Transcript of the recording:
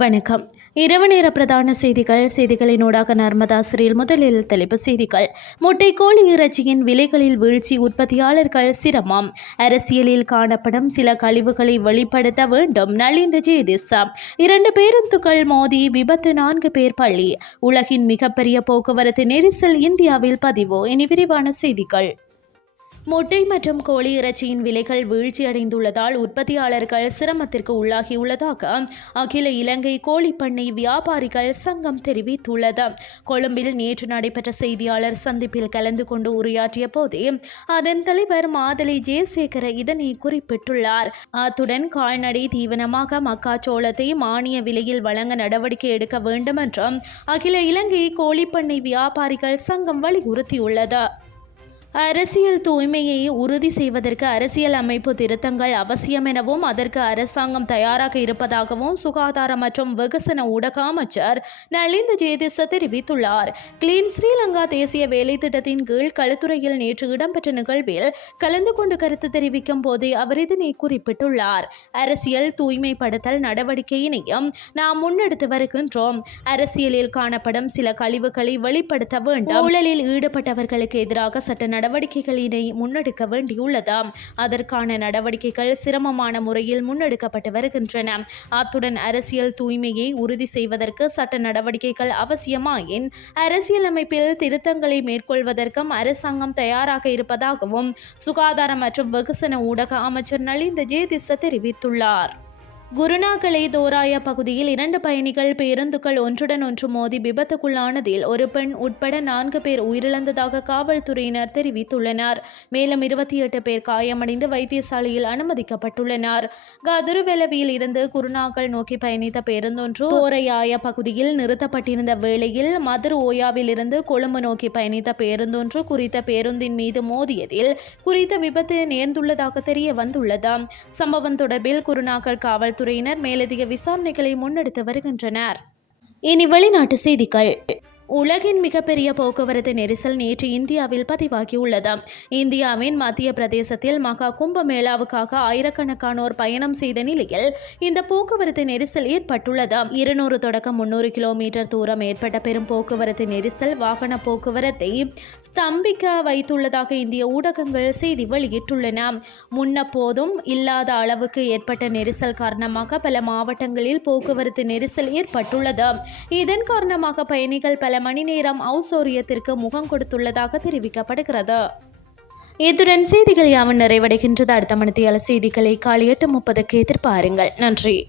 வணக்கம். இரவு நேர பிரதான செய்திகள் செய்திகளினூடாக நர்மதா சிறில் முதலில் தலைப்பு செய்திகள். முட்டை கோழி இறைச்சியின் விலைகளில் வீழ்ச்சி உற்பத்தியாளர்கள் சிரமம். அரசியலில் காணப்படும் சில கழிவுகளை வெளிப்படுத்த வேண்டும் நலிந்த ஜெயதிசா இரண்டு பேருந்துகள் மோதி விபத்து நான்கு பேர் பள்ளி உலகின் மிகப்பெரிய போக்குவரத்து நெரிசல் இந்தியாவில் பதிவு. இனி விரிவான செய்திகள். முட்டை மற்றும் கோழி இறைச்சியின் விலைகள் வீழ்ச்சியடைந்துள்ளதால் உற்பத்தியாளர்கள் சிரமத்திற்கு உள்ளாகியுள்ளதாக அகில இலங்கை கோழி பண்ணை வியாபாரிகள் சங்கம் தெரிவித்துள்ளது. கொழும்பில் நேற்று நடைபெற்ற செய்தியாளர் சந்திப்பில் கலந்து கொண்டு உரையாற்றிய போதே அதன் தலைவர் மாதலை ஜெயசேகர இதனை குறிப்பிட்டுள்ளார். அத்துடன் கால்நடை தீவனமாக மக்காச்சோளத்தை மானிய விலையில் வழங்க நடவடிக்கை எடுக்க வேண்டும் என்றும் அகில இலங்கை கோழிப்பண்ணை வியாபாரிகள் சங்கம் வலியுறுத்தியுள்ளது. அரசியல் தூய்மையை உறுதி செய்வதற்கு அரசியல் அமைப்பு திருத்தங்கள் அவசியம் எனவும் அதற்கு அரசாங்கம் தயாராக இருப்பதாகவும் சுகாதார மற்றும் வெகுசன ஊடக அமைச்சர் நலிந்த ஜேதிச தெரிவித்துள்ளார். கிளீன் ஸ்ரீலங்கா தேசிய வேலை திட்டத்தின் கீழ் கழுத்துறையில் நேற்று இடம்பெற்ற நிகழ்வில் கலந்து கொண்டு கருத்து தெரிவிக்கும் போதே அவர் இதனை குறிப்பிட்டுள்ளார். அரசியல் தூய்மைப்படுத்தல் நடவடிக்கையினையும் நாம் முன்னெடுத்து வருகின்றோம். அரசியலில் காணப்படும் சில கழிவுகளை வெளிப்படுத்த வேண்டும். ஊழலில் ஈடுபட்டவர்களுக்கு எதிராக சட்ட நடவடிக்கைகளினை முன்னெடுக்க வேண்டியுள்ளதாம். அதற்கான நடவடிக்கைகள் சிரமமான முறையில் முன்னெடுக்கப்பட்டு வருகின்றன. அத்துடன் அரசியல் தூய்மையை உறுதி செய்வதற்கு சட்ட நடவடிக்கைகள் அவசியமாயின் அரசியலமைப்பில் திருத்தங்களை மேற்கொள்வதற்கும் அரசாங்கம் தயாராக இருப்பதாகவும் சுகாதார மற்றும் வெகுசன ஊடக அமைச்சர் நலிந்த ஜேதிச தெரிவித்துள்ளார். குருநாகலை தோராய பகுதியில் இரண்டு பயணிகள் பேருந்துகள் ஒன்றுடன் ஒன்று மோதி விபத்துக்குள்ளானதில் ஒரு பெண் உட்பட நான்கு பேர் உயிரிழந்ததாக காவல்துறையினர் தெரிவித்துள்ளனர். மேலும் இருபத்தி எட்டு பேர் காயமடைந்து வைத்தியசாலையில் அனுமதிக்கப்பட்டுள்ளனர். கதுருவெலவியில் இருந்து குருநாகல் நோக்கி பயணித்த பேருந்தொன்று தோரையாய பகுதியில் நிறுத்தப்பட்டிருந்த வேளையில் மதுர் ஓயாவில் இருந்து கொழும்பு நோக்கி பயணித்த பேருந்தொன்று குறித்த பேருந்தின் மீது மோதியதில் குறித்த விபத்து நேர்ந்துள்ளதாக தெரிய வந்துள்ளது சம்பவம் தொடர்பில் குருநாகல் காவல் காவல்துறையினர் மேலதிக விசாரணைகளை முன்னெடுத்து வருகின்றனர். இனி வெளிநாட்டு செய்திகள். உலகின் மிகப்பெரிய போக்குவரத்து நெரிசல் நேற்று இந்தியாவில் பதிவாகியுள்ளது. இந்தியாவின் மத்திய பிரதேசத்தில் மகா கும்பமேளாவுக்காக ஆயிரக்கணக்கானோர் பயணம் செய்த நிலையில் இந்த போக்குவரத்து நெரிசல் ஏற்பட்டுள்ளது. இருநூறு தொடக்கம் முன்னூறு கிலோமீட்டர் தூரம் ஏற்பட்ட பெரும் போக்குவரத்து நெரிசல் வாகன போக்குவரத்தை ஸ்தம்பிக்க வைத்துள்ளதாக இந்திய ஊடகங்கள் செய்தி வெளியிட்டுள்ளன. முன்னப்போதும் இல்லாத அளவுக்கு ஏற்பட்ட நெரிசல் காரணமாக பல மாவட்டங்களில் போக்குவரத்து நெரிசல் ஏற்பட்டுள்ளது. இதன் காரணமாக பயணிகள் பல மணி நேரம் ஔசோரியத்திற்கு முகம் கொடுத்துள்ளதாக தெரிவிக்கப்படுகிறது. இத்துடன் செய்திகள் யாவும் நிறைவடைகின்றது. அடுத்த மணித்தியால செய்திகளை காலை எட்டு முப்பதுக்கு எதிர்பாருங்கள். நன்றி.